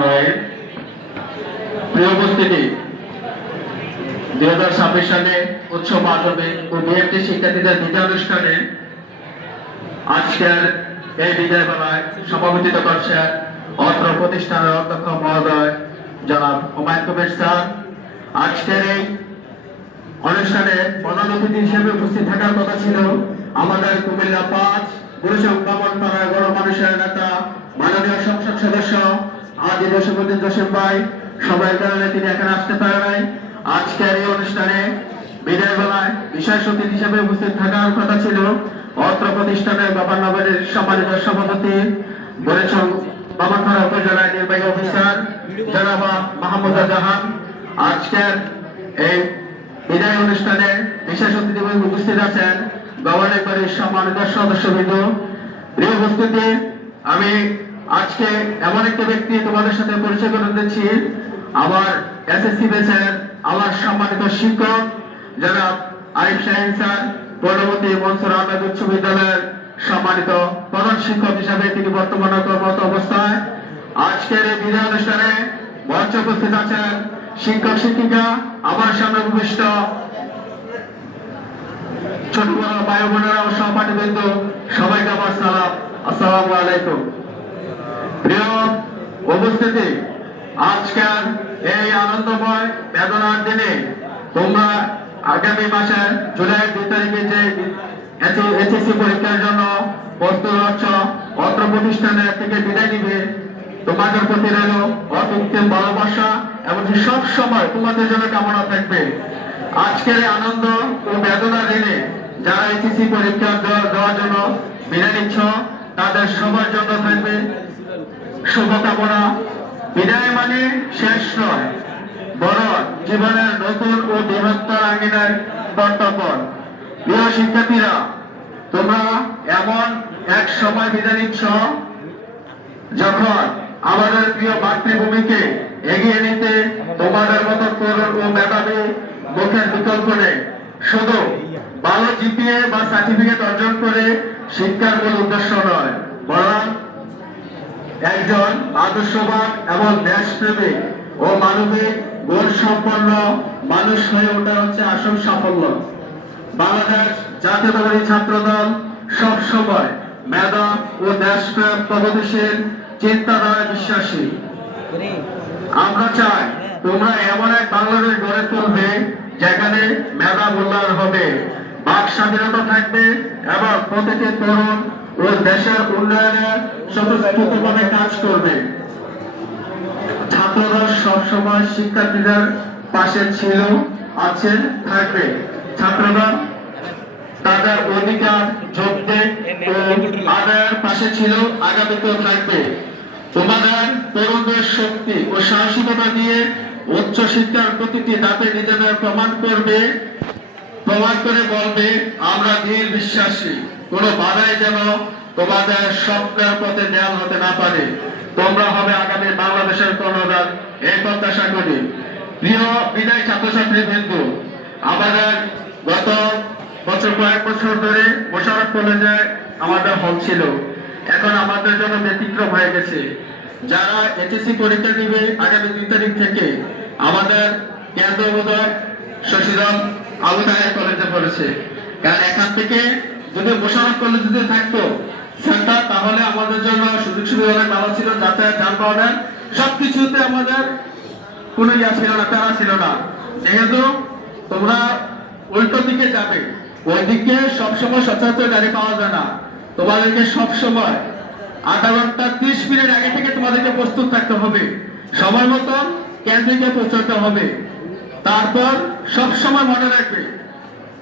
রহিম। প্রিয় উপস্থিতি, 2026 সালে উচ্চ মাধ্যমিক ও বিএমটি শিক্ষার্থীদের বিদায় অনুষ্ঠানে আজকের এই বিদায় বেলায় সভাপতিত্ব করছেন অত্র প্রতিষ্ঠানের অধ্যক্ষ মহোদয় জনাব হুমায়ুন কবির স্যার। আজকের এই অনুষ্ঠানে প্রধান অতিথি হিসেবে উপস্থিত থাকার কথা ছিল আমাদের কুমিল্লা 5 গুরুসং ব্রাহ্মণপাড়া গণমানুষের নেতা মাননীয় সংসদ সদস্য আজি জসীমউদ্দিন জসিম ভাই। সবাই কারণে তিনি এখানে আসতে পারে নাই। আজকের এই অনুষ্ঠানে বিদায় বেলায় বিশেষ অতিথি হিসেবে উপস্থিত থাকার কথা ছিল অত্র প্রতিষ্ঠানের গভর্নরের সম্মানিত সভাপতি গুরুসং ব্রাহ্মণপাড়া উপজেলা নির্বাহী অফিসার জনাব মাহমুদা জাহান। আজকের এই বিদায় অনুষ্ঠানে বিশেষ অতিথি উপস্থিত আছেন গভর্নিং বডির সম্মানিত সদস্যবৃন্দ। প্রিয় উপস্থিতি, আমি আজকে এমন একটা ব্যক্তি তোমাদের সাথে পরিচয় করে দিচ্ছি, আমার এসএসসি ব্যাচের আমার সম্মানিত শিক্ষক জনাব আরিফ শাহিন স্যার, পূর্ণবর্তী মনসুর আহমেদ উচ্চ বিদ্যালয়ের সম্মানিত প্রধান শিক্ষক হিসাবে তিনি বর্তমানে কর্মরত অবস্থায়। আজকের এই বিদায় অনুষ্ঠানে মঞ্চে উপস্থিত আছেন শিক্ষক শিক্ষিকা, আমার সামনে উপবিষ্ট ছোট বড় ভাই বোনেরা ও সহপাঠীবৃন্দ, সবাইকে আমার সালাম, আসসালামু আলাইকুম। প্রিয় উপস্থিতি, আজকের এই আনন্দময় বেদনার দিনে তোমরা আগামী মাসের জুলাই 2 তারিখে যে এইচএসসি পরীক্ষার জন্য প্রস্তুত হচ্ছ, অত্র প্রতিষ্ঠানের থেকে বিদায় নিবে, তোমাদের প্রতি রইল অকৃত্রিম ভালোবাসা এবং সব সময় তোমাদের জন্য কামনা থাকবে। আজকের আনন্দ ও বেদনা দিনে যারা এইচএসসি পরীক্ষা দেওয়ার জন্য বিদায় নিচ্ছ, তাদের সবার জন্য থাকবে শুভকামনা। বিদায় মানে শেষ নয়, বরং জীবনের নতুন ও বৃহত্তর আঙ্গিনায় প্রত্যর্পণ। প্রিয় শিক্ষার্থীরা, তোমরা এমন এক সময় বিদায় নিচ্ছ যখন আমাদের প্রিয় মাতৃভূমিকে এগিয়ে নিতে তোমাদের মতো তরুণ ও মেধাবী মুখের বিকল্প নেই। শুধু ভালো জিপিএ বা সার্টিফিকেট অর্জন করে শিক্ষার মূল উদ্দেশ্য নয়, বরং একজন আদর্শবান এবং দেশপ্রেমিক ও মানবিক গুণ সম্পন্ন মানুষ হয়ে ওঠা হচ্ছে আসল সাফল্য। বাংলাদেশ জাতীয়তাবাদী ছাত্র দল সবসময় মেধা ও দেশপ্রেম প্রগতিশীল চিন্তাধারায় বিশ্বাসী। আমরা চাই তোমরা এমন এক বাংলাদেশ গড়ে তুলবে যেখানে মেধা মূল্যায়ন হবে, বাক স্বাধীনতা থাকবে এবং প্রতিটি তরুণ ও দেশের উন্নয়নে স্বতঃস্ফূর্তভাবে কাজ করবে। ছাত্রদল সবসময় শিক্ষার্থীদের পাশে ছিল, আছে, থাকবে। ছাত্রদল তাদের অধিকার যুদ্ধে ও আদায়ের পাশে ছিল, আগামীতেও থাকবে। তোমাদের তরুণদের শক্তি ও সাহসিকতা দিয়ে উচ্চ শিক্ষার প্রতিটি ধাপে নিজেদের প্রমাণ করে বলবে, আমরা দৃঢ় বিশ্বাসী, কোনো বাধাই যেন তোমাদের স্বপ্নের পথে দেয়াল হতে না পারে। তোমরা হবে আগামী বাংলাদেশের কর্ণধার, এই প্রত্যাশা করি। প্রিয় বিদায় ছাত্রছাত্রী বৃন্দ, আমাদের গত কয়েক বছর ধরে মোশাররফ কলেজে আমাদের হল ছিল, এখন আমাদের জন্য ব্যতিক্রম হয়ে গেছে। যারা এইচএসসি পরীক্ষা দিবে আগামী 2 তারিখ থেকে, আমাদের কেন্দ্র বোধহয় শশীদল আবু তাহের কলেজে পড়েছে। কারণ এখান থেকে যদি মোশাররফ কলেজ যদি থাকতো সেন্টার, তাহলে আমাদের জন্য সুযোগ সুবিধা অনেক ভালো ছিল, যাতায়াত যানবাহনের সবকিছুতে আমাদের কোনো ছিল না, তারা ছিল না। যেহেতু তোমরা উল্টো দিকে যাবে, ওই দিকে সবসময় সচরাচর গাড়ি পাওয়া যায় না, তোমাদেরকে সবসময় আধা ঘন্টা 30 মিনিট আগে থেকে তোমাদেরকে প্রস্তুত থাকতে হবে, সময় মতো কেন্দ্রে পৌঁছাতে হবে। তারপর সবসময় মনে রাখবে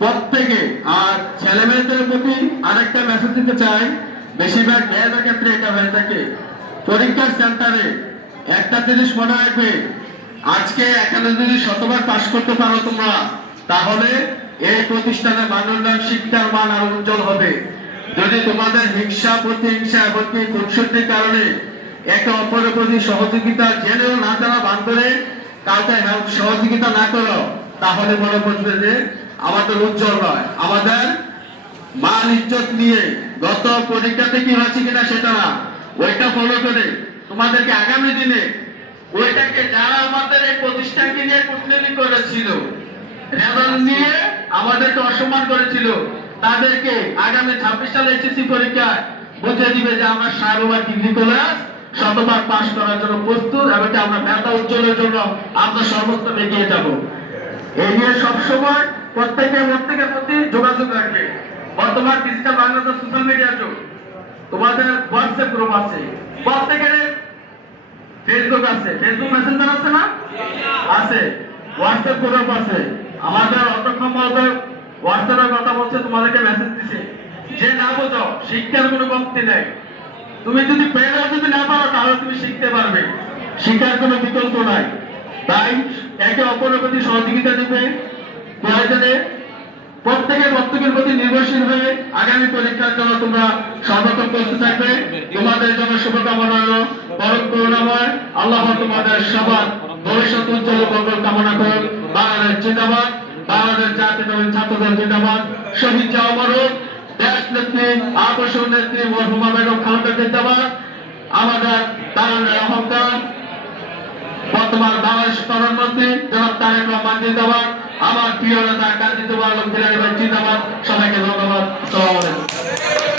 প্রত্যেকে। আর ছেলে মেয়েদের প্রতি আরেকটা মেসেজ দিতে চাই, বেশিরভাগ মেয়েদের ক্ষেত্রে এটা হয়ে থাকে, পরীক্ষার সেন্টারে একটা জিনিস মনে রাখবে, আজকে এখানে যদি শতবার পাস করতে পারো তোমরা, তাহলে এই প্রতিষ্ঠানে মানোন্নয়ন শিক্ষার মান আরো উজ্জ্বল হবে। যদি তোমাদের হিংসা প্রতিহিংসা এমনকি খুনসুটির কারণে একে অপরের প্রতি সহযোগিতা জেনেও না জানা বান করে কাউকে সহযোগিতা না করো, তাহলে মনে করবে যে আমাদের উজ্জ্বল নয়। আমাদের মান ইজ্জত নিয়ে গত পরীক্ষাতে কি হয়েছে কিনা সেটা না, ওইটা ফলো করে তোমাদেরকে আগামী দিনে ওইটাকে যারা আমাদের এই প্রতিষ্ঠানকে নিয়ে কূটনীতি করেছিল, রেজাল্ট নিয়ে আমাদেরকে অসম্মান করেছিল, তাদেরকে আগামী 26 সালে এইচএসসি পরীক্ষায় বুঝিয়ে দিবে যে আমরা সাহেবাবাদ ডিগ্রি কলেজ শতভাগ পাস করার জন্য প্রস্তুত এবং আমরা মেধা উজ্জ্বলের জন্য আমরা সর্বোত্তম এগিয়ে যাব। এই নিয়ে সবসময় প্রত্যেকের প্রতি যোগাযোগ রাখবে। বর্তমান ডিজিটাল বাংলাদেশ সোশ্যাল মিডিয়ার যুগ, তোমাদের হোয়াটসঅ্যাপ গ্রুপ আছে, প্রত্যেকের ফেসবুক আছে, ফেসবুক মেসেঞ্জার আছে না? আছে। হোয়াটসঅ্যাপ গ্রুপ আছে। আমাদের অধ্যক্ষ মহোদয় হোয়াটসঅ্যাপে কথা বলছে, তোমাদেরকে মেসেজ দিছে। যে না বোঝো, শিক্ষার কোনো কমতি নেই। তুমি যদি পেরেও যদি না পারো তাহলে তুমি শিখতে পারবে, শিক্ষার কোনো বিকল্প নাই। তাই একে অপরের প্রতি সহযোগিতা দিবে, প্রয়োজনে প্রত্যেকের প্রতি নির্ভরশীল হয়ে আগামী পরীক্ষার জন্য তোমরা সর্বোত্তম প্রস্তুত থাকবে। তোমাদের জন্য শুভকামনা রইল। পরম করুণাময় আল্লাহ তোমাদের সবার ভবিষ্যৎ উজ্জ্বল মঙ্গল কামনা করুন। বাংলাদেশ জিন্দাবাদ, বাংলাদেশ জাতীয়তাবাদী ছাত্রদল জিন্দাবাদ, শহীদ জিয়া মরহুম, দেশ নেত্রী আকর্ষণ নেত্রী মরহুমা বেগম খালেদা জিন্দাবাদ, আমাদের তারুণ্যের অহংকার বর্তমান বাংলাদেশ প্রধানমন্ত্রী জনাব তারেক রহমান জিন্দাবাদ, আমার প্রিয় নেতা কাজী জুবাল আলম জিলানী ভাই জিন্দাবাদ। সবাইকে ধন্যবাদ। আসসালামু আলাইকুম।